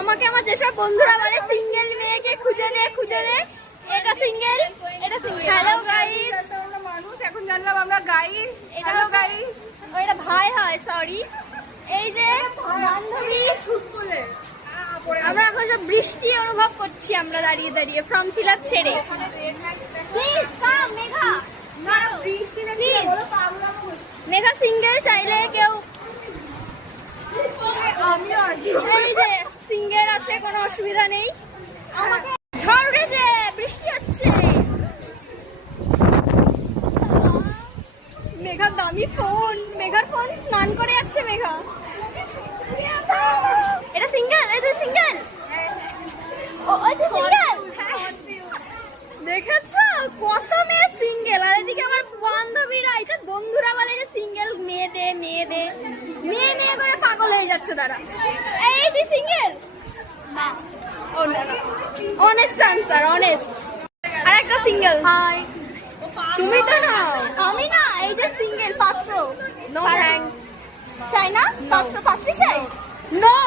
আমাকে আমার যেসব বন্ধুরা বলে সিঙ্গেল মেয়েকে খুঁজে নে এটা সিঙ্গেল এটা সিঙ্গেল। হ্যালো গাইস, আমরা মানুষ এখন জানলাম আমরা গাইস। হ্যালো গাইস, ওইটা ভাই হয়, সরি। এই যে বান্ধবী, ছুটকুলে আমরা এখন সব বৃষ্টি অনুভব করছি, আমরা দাঁড়িয়ে দাঁড়িয়ে ফর্ম ফিল আপ ছেড়ে। Please come Megha, Megha single চাইলে কেউ। আমিও আছি। এই যে সিঙ্গেল আছে, কোনো অসুবিধা নেই। আমাকে ঝড় উঠেছে, বৃষ্টি হচ্ছে। মেঘার দামি ফোন, মেঘার ফোন স্নান করে যাচ্ছে মেঘা। এটা সিঙ্গেল, এই তুই সিঙ্গেল, ওই তুই সিঙ্গেল। দেখেছো কত মেয়ে সিঙ্গেল, আর এদিকে আমার বান্ধবীরা, এটা বন্ধুরা বলে যে সিঙ্গেল মেয়ে দে মেয়ে করে পাগল হয়ে যাচ্ছে তারা। এই তুই সিঙ্গেল? Honest answer, honest. আর একটা সিঙ্গেল। হাই, তুমি তো না। আমি না, এই যে সিঙ্গেল পাত্র। No thanks. চাই না পাত্র, পাত্রী চাই। নো।